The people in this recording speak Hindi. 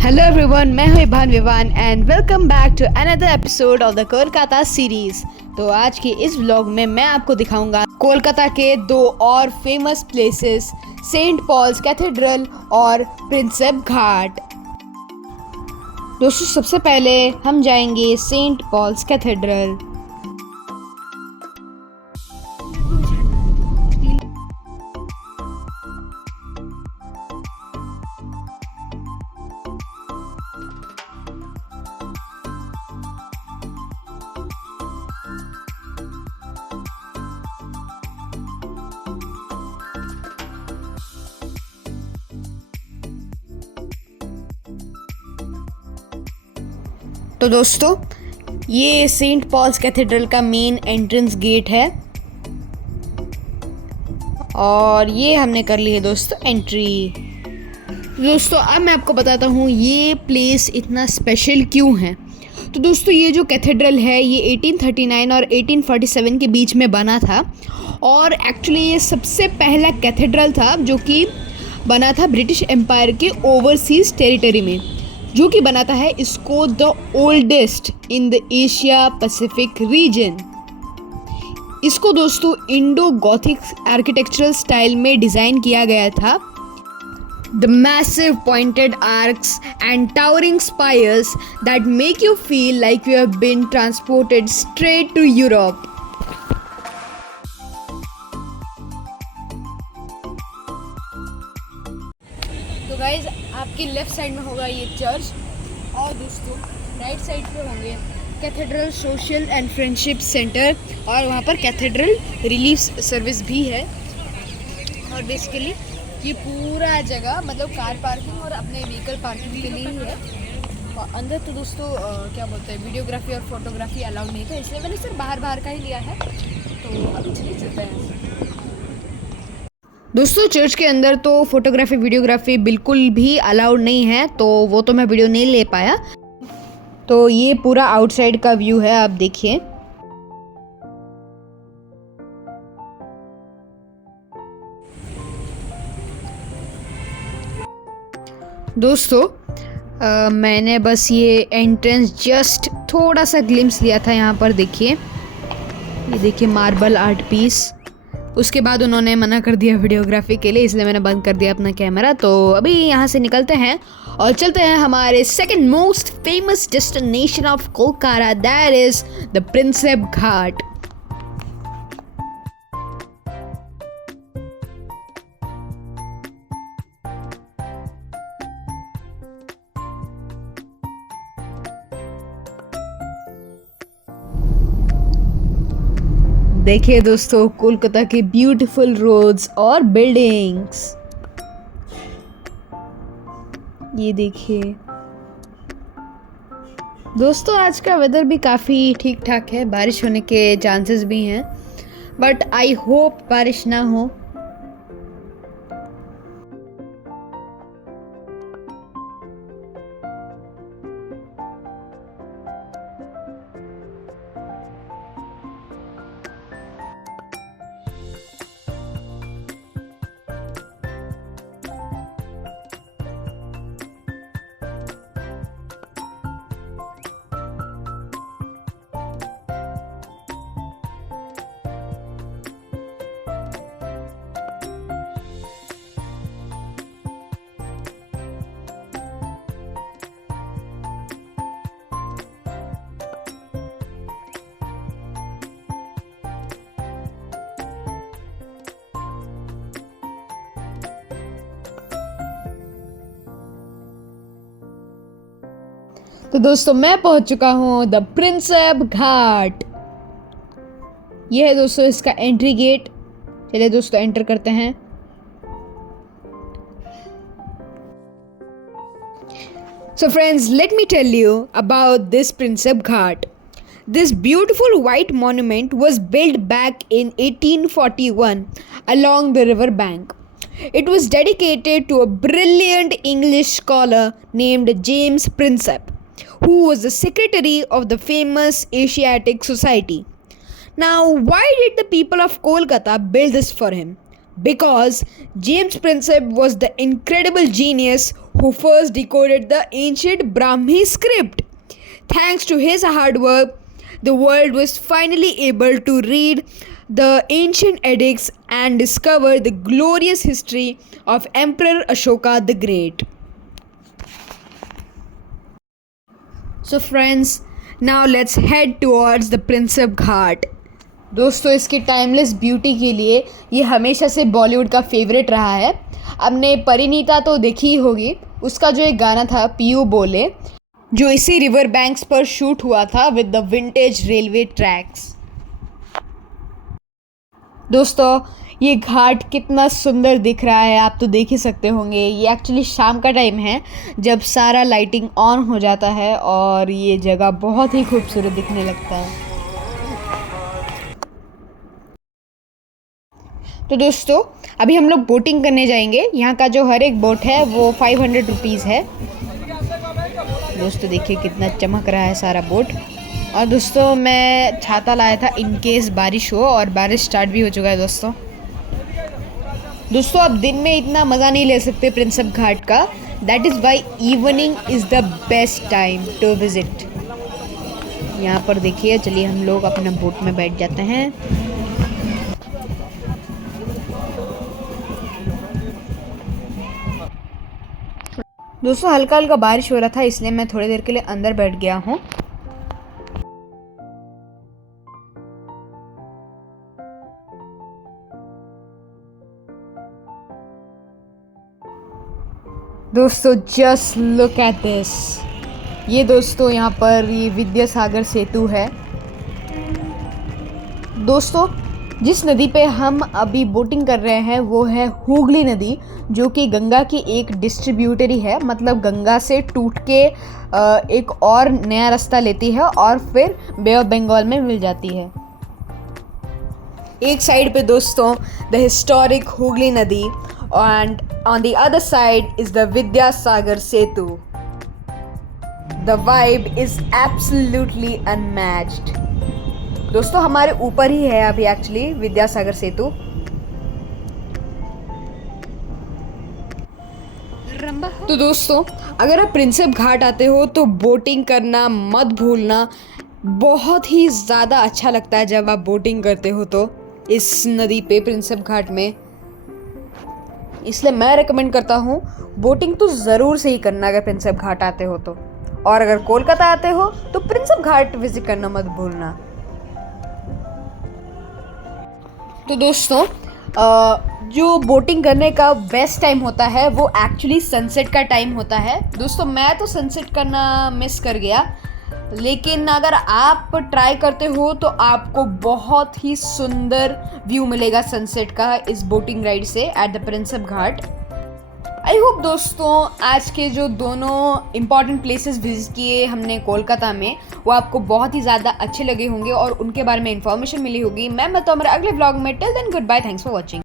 हेलो एवरीवन, मैं हूं Ibhan Vivaan and welcome back to another episode of the Kolkata series. तो आज के इस व्लॉग में मैं आपको दिखाऊंगा कोलकाता के दो और famous places, Saint Paul's cathedral और प्रिंसेप घाट। दोस्तों, सबसे पहले हम जाएंगे सेंट पॉल्स कैथेड्रल। तो दोस्तों, ये सेंट पॉल्स कैथेड्रल का मेन एंट्रेंस गेट है और ये हमने कर ली है दोस्तों एंट्री। दोस्तों, अब मैं आपको बताता हूँ ये प्लेस इतना स्पेशल क्यों है। तो दोस्तों, ये जो कैथेड्रल है ये 1839 और 1847 के बीच में बना था और एक्चुअली ये सबसे पहला कैथेड्रल था जो कि बना था ब्रिटिश एम्पायर के ओवरसीज टेरिटरी में, जो कि बनाता है इसको the oldest in the Asia Pacific region. इसको दोस्तों इंडो गॉथिक आर्किटेक्चरल स्टाइल में डिज़ाइन किया गया था। The massive pointed arches and towering spires that make you feel like you have been transported straight to Europe. तो गाइज, आपकी लेफ्ट साइड में होगा ये चर्च और दोस्तों राइट साइड पे होंगे cathedral social and friendship centre और वहाँ पर कैथेड्रल रिलीफ सर्विस भी है। और बेसिकली ये पूरा जगह मतलब कार पार्किंग और अपने व्हीकल पार्किंग के लिए ही है। और अंदर तो दोस्तों क्या बोलते हैं, वीडियोग्राफी और फोटोग्राफी अलाउड नहीं था, इसलिए मैंने सिर्फ बाहर का ही लिया है। तो अभी चलिए चलते हैं। दोस्तों, चर्च के अंदर तो फोटोग्राफी वीडियोग्राफी बिल्कुल भी अलाउड नहीं है, तो वो तो मैं वीडियो नहीं ले पाया। तो ये पूरा आउटसाइड का व्यू है, आप देखिए। दोस्तों, मैंने बस ये एंट्रेंस जस्ट थोड़ा सा ग्लिम्स लिया था। यहाँ पर देखिए, ये देखिए मार्बल आर्ट पीस। उसके बाद उन्होंने मना कर दिया वीडियोग्राफी के लिए, इसलिए मैंने बंद कर दिया अपना कैमरा। तो अभी यहाँ से निकलते हैं और चलते हैं हमारे second most famous destination of Kolkata, that is the Prinsep ghat. देखिए दोस्तों, कोलकाता के ब्यूटीफुल रोड्स और बिल्डिंग्स, ये देखिए। दोस्तों, आज का वेदर भी काफ़ी ठीक ठाक है, बारिश होने के चांसेस भी हैं, बट आई होप बारिश ना हो। तो दोस्तों, मैं पहुंच चुका हूं द प्रिंसेप घाट। यह है दोस्तों इसका एंट्री गेट। चलिए दोस्तों, एंटर करते हैं। So friends, let me tell you about this Prinsep Ghat. This beautiful white monument was built back in 1841 along the river bank. It was dedicated to a brilliant English scholar named James Prinsep, who was the secretary of the famous Asiatic Society. Now, why did the people of Kolkata build this for him? Because James Prinsep was the incredible genius who first decoded the ancient Brahmi script. Thanks to his hard work, the world was finally able to read the ancient edicts and discover the glorious history of Emperor Ashoka the Great. So friends, now let's head towards the Prinsep Ghat. दोस्तों इसकी टाइमलेस ब्यूटी के लिए ये हमेशा से बॉलीवुड का फेवरेट रहा है. आपने परिणीता तो देखी ही होगी. उसका जो एक गाना था पीयू बोले, जो इसी रिवर बैंक्स पर शूट हुआ था with the vintage railway tracks. दोस्तों ये घाट कितना सुंदर दिख रहा है, आप तो देख ही सकते होंगे. ये एक्चुअली शाम का टाइम है जब सारा लाइटिंग ऑन हो जाता है और ये जगह बहुत ही खूबसूरत दिखने लगता है. तो दोस्तों अभी हम लोग बोटिंग करने जाएंगे. यहाँ का जो हर एक बोट है वो 500 रुपीज़ है. दोस्तों देखिए कितना चमक रहा है सारा बोट. और दोस्तों मैं छाता लाया था इन केस बारिश हो, और बारिश स्टार्ट भी हो चुका है. दोस्तों अब दिन में इतना मज़ा नहीं ले सकते प्रिंसेप घाट का. That is why evening is the best time to visit. यहाँ पर देखिए, चलिए हम लोग अपना बोट में बैठ जाते हैं. दोस्तों हल्का हल्का बारिश हो रहा था, इसलिए मैं थोड़ी देर के लिए अंदर बैठ गया हूँ. दोस्तों जस्ट लुक एट दिस. ये दोस्तों यहाँ पर ये विद्यासागर सेतु है. दोस्तों जिस नदी पे हम अभी बोटिंग कर रहे हैं वो है हुगली नदी, जो कि गंगा की एक डिस्ट्रीब्यूटरी है. मतलब गंगा से टूट के एक और नया रास्ता लेती है और फिर बे ऑफ बंगाल में मिल जाती है. एक साइड पे दोस्तों द हिस्टोरिक हुगली नदी and on the other side is the Vidyasagar Setu. The vibe is absolutely unmatched. दोस्तों हमारे ऊपर ही है अभी एक्चुअली विद्यासागर सेतु. तो दोस्तों अगर आप प्रिंसेप घाट आते हो तो बोटिंग करना मत भूलना. बहुत ही ज़्यादा अच्छा लगता है जब आप बोटिंग करते हो तो इस नदी पे प्रिंसेप घाट में. इसलिए मैं रेकमेंड करता हूँ बोटिंग तो ज़रूर से ही करना अगर प्रिंसेप घाट आते हो तो. और अगर कोलकाता आते हो तो प्रिंसेप घाट विजिट करना मत भूलना. तो दोस्तों जो बोटिंग करने का बेस्ट टाइम होता है वो एक्चुअली सनसेट का टाइम होता है. दोस्तों मैं तो सनसेट करना मिस कर गया, लेकिन अगर आप ट्राई करते हो तो आपको बहुत ही सुंदर व्यू मिलेगा सनसेट का इस बोटिंग राइड से at the Prinsep Ghat. I hope दोस्तों आज के जो दोनों इम्पॉर्टेंट प्लेसेस विजिट किए हमने कोलकाता में वो आपको बहुत ही ज़्यादा अच्छे लगे होंगे और उनके बारे में इन्फॉर्मेशन मिली होगी. मैं तो हमारे अगले व्लॉग में. Till then good bye, thanks for watching.